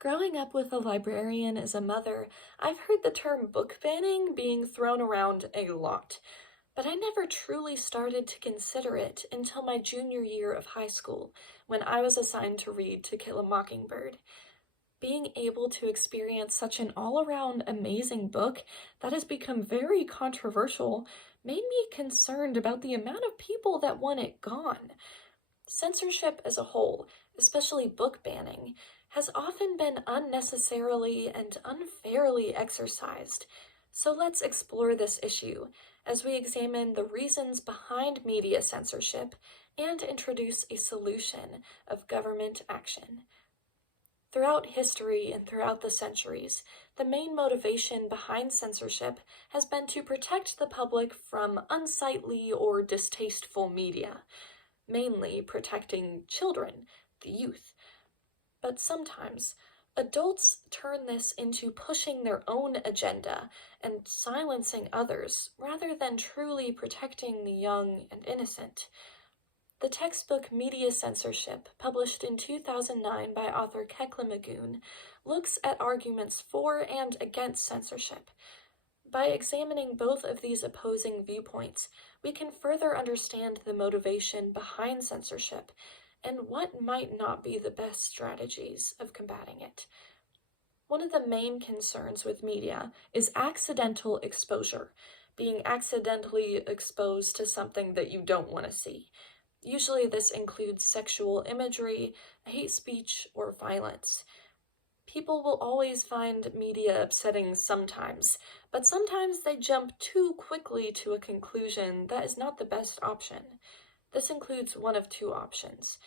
Growing up with a librarian as a mother, I've heard the term book banning being thrown around a lot, but I never truly started to consider it until my junior year of high school, when I was assigned to read To Kill a Mockingbird. Being able to experience such an all-around amazing book that has become very controversial made me concerned about the amount of people that want it gone. Censorship as a whole, especially book banning, has often been unnecessarily and unfairly exercised. So let's explore this issue as we examine the reasons behind media censorship and introduce a solution of government action. Throughout history and throughout the centuries, the main motivation behind censorship has been to protect the public from unsightly or distasteful media, mainly protecting children, the youth. But sometimes, adults turn this into pushing their own agenda and silencing others rather than truly protecting the young and innocent. The textbook Media Censorship, published in 2009 by author Kekla Magoon, looks at arguments for and against censorship. By examining both of these opposing viewpoints, we can further understand the motivation behind censorship and what might not be the best strategies of combating it. One of the main concerns with media is accidental exposure, being accidentally exposed to something that you don't want to see. Usually this includes sexual imagery, hate speech, or violence. People will always find media upsetting sometimes, but sometimes they jump too quickly to a conclusion that is not the best option. This includes one of two options: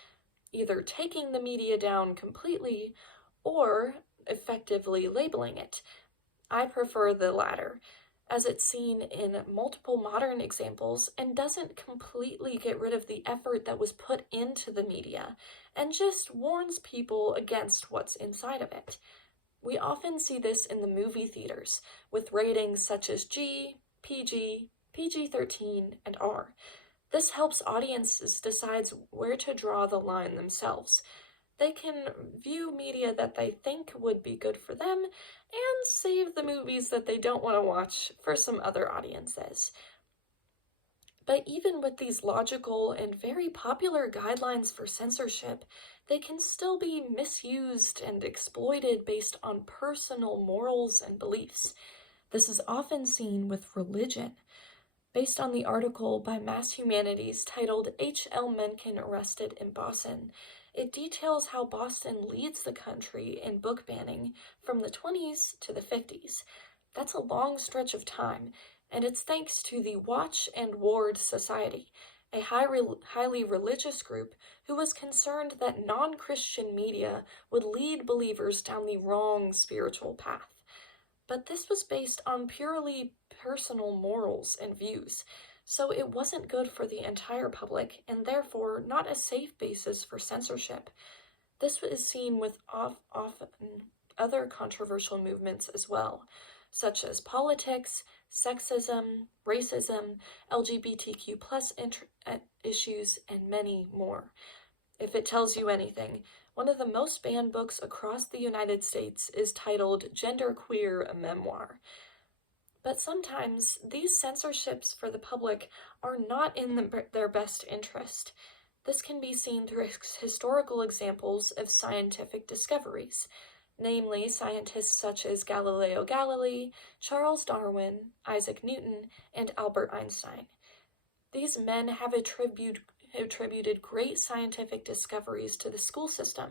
either taking the media down completely or effectively labeling it. I prefer the latter, as it's seen in multiple modern examples and doesn't completely get rid of the effort that was put into the media and just warns people against what's inside of it. We often see this in the movie theaters, with ratings such as G, PG, PG-13, and R. This helps audiences decide where to draw the line themselves. They can view media that they think would be good for them and save the movies that they don't want to watch for some other audiences. But even with these logical and very popular guidelines for censorship, they can still be misused and exploited based on personal morals and beliefs. This is often seen with religion. Based on the article by Mass Humanities titled H.L. Mencken Arrested in Boston, it details how Boston leads the country in book banning from the 20s to the 50s. That's a long stretch of time, and it's thanks to the Watch and Ward Society, a highly religious group who was concerned that non-Christian media would lead believers down the wrong spiritual path. But this was based on purely personal morals and views, so it wasn't good for the entire public and therefore not a safe basis for censorship. This is seen with often other controversial movements as well, such as politics, sexism, racism, LGBTQ+ issues, and many more. If it tells you anything, one of the most banned books across the United States is titled Genderqueer, a Memoir. But sometimes these censorships for the public are not in their best interest. This can be seen through historical examples of scientific discoveries, namely scientists such as Galileo Galilei, Charles Darwin, Isaac Newton, and Albert Einstein. These men have attributed great scientific discoveries to the school system,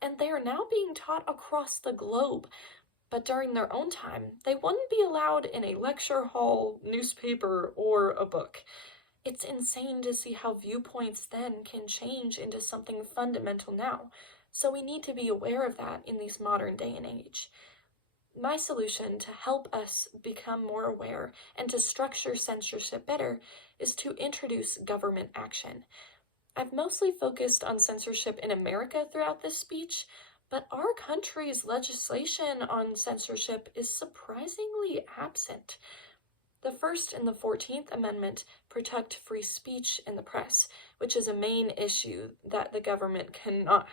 and they are now being taught across the globe. But during their own time, they wouldn't be allowed in a lecture hall, newspaper, or a book. It's insane to see how viewpoints then can change into something fundamental now, so we need to be aware of that in this modern day and age. My solution to help us become more aware and to structure censorship better is to introduce government action. I've mostly focused on censorship in America throughout this speech, but our country's legislation on censorship is surprisingly absent. The First and the 14th Amendment protect free speech in the press, which is a main issue that the government cannot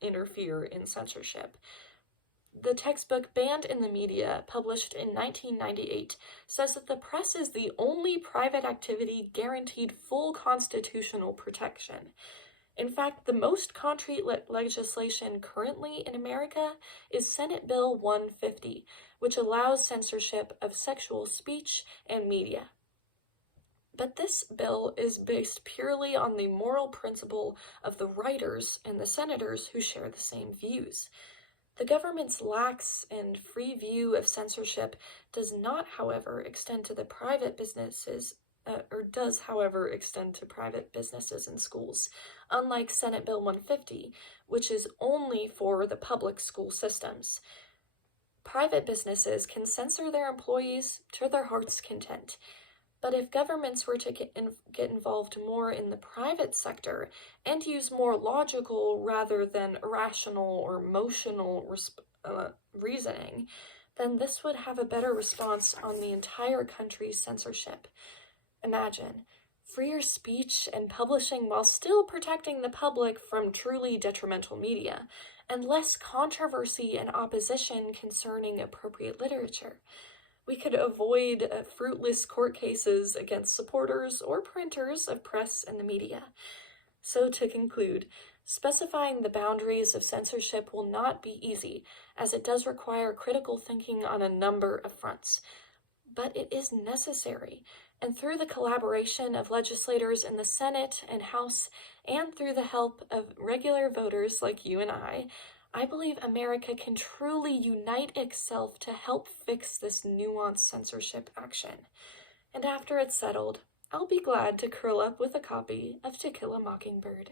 interfere in censorship. The textbook Banned in the Media, published in 1998, says that the press is the only private activity guaranteed full constitutional protection. In fact, the most concrete legislation currently in America is Senate Bill 150, which allows censorship of sexual speech and media. But this bill is based purely on the moral principle of the writers and the senators who share the same views. The government's lax and free view of censorship does not, however, extend to the private businesses, does, however, extend to private businesses and schools, unlike Senate Bill 150, which is only for the public school systems. Private businesses can censor their employees to their heart's content. But if governments were to get involved more in the private sector and use more logical rather than irrational or emotional reasoning, then this would have a better response on the entire country's censorship. Imagine freer speech and publishing while still protecting the public from truly detrimental media, and less controversy and opposition concerning appropriate literature. We could avoid fruitless court cases against supporters or printers of press and the media. So to conclude, specifying the boundaries of censorship will not be easy, as it does require critical thinking on a number of fronts. But it is necessary, and through the collaboration of legislators in the Senate and House, and through the help of regular voters like you and I believe America can truly unite itself to help fix this nuanced censorship action. And after it's settled, I'll be glad to curl up with a copy of To Kill a Mockingbird.